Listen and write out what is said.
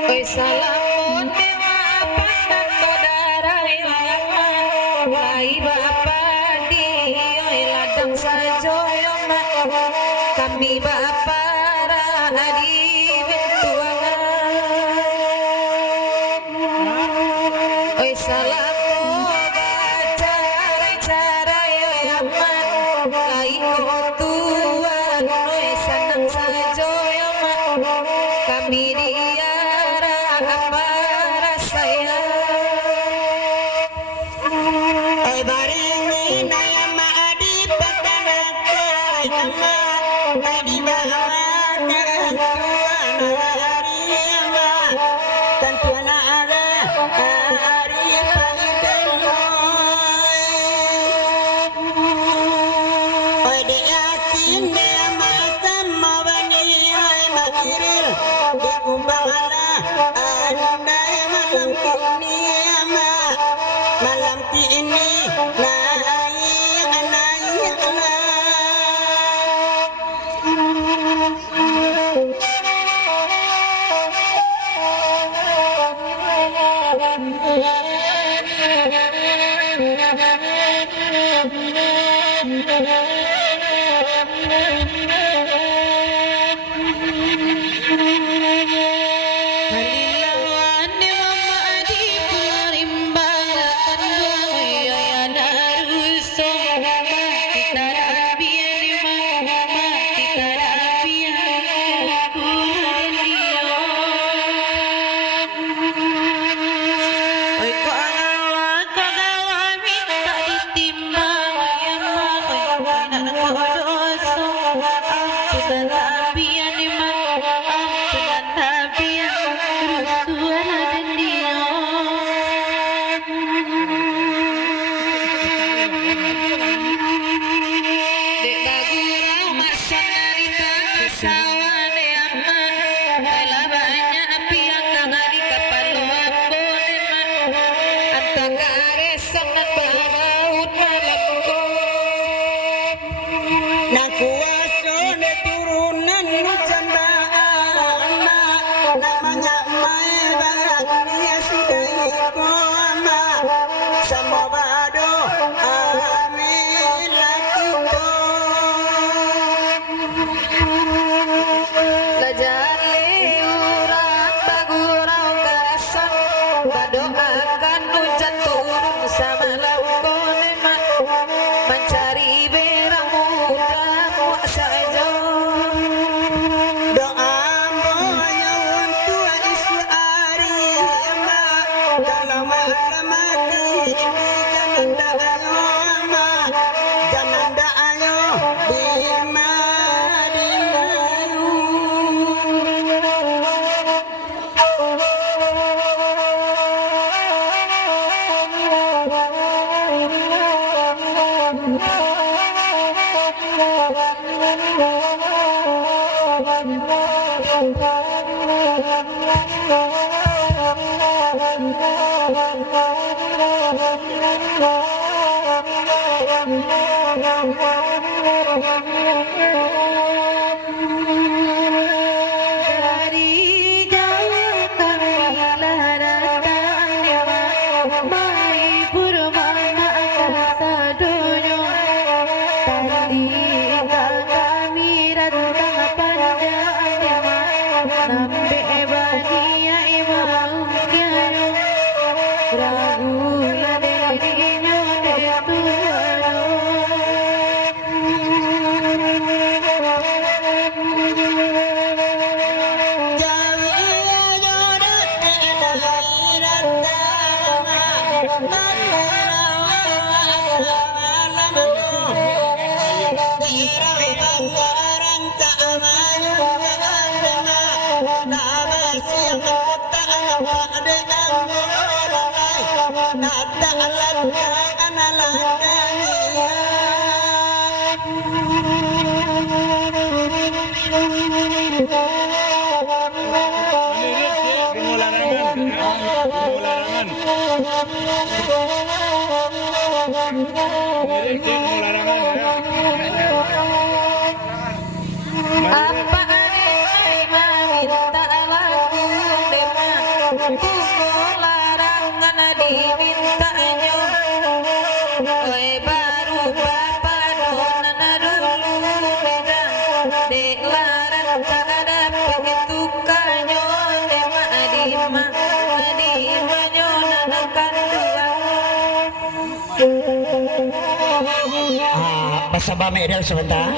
Oi salamun dewa pandang saudara lai bapa di oi ladang sajoyo kami bapa di bentuangan oi salamu baca cara aman lai tuan oi senang sajoyo kami dia doakan hujan turun sama laukon mencari berang muda saja doa moyo untuk isu hari kalau malam mati jangan dayo jangan dayo dari jauh kamilah datang mai purba sadonya tadi kami datang panjang sampai bania imam kiano ragu dirinya apa larangan dimintanyo oi baru bapak dona dulu beda de larang cara begitu kanyo de ma di manyo nanakan Basa ba may sebentar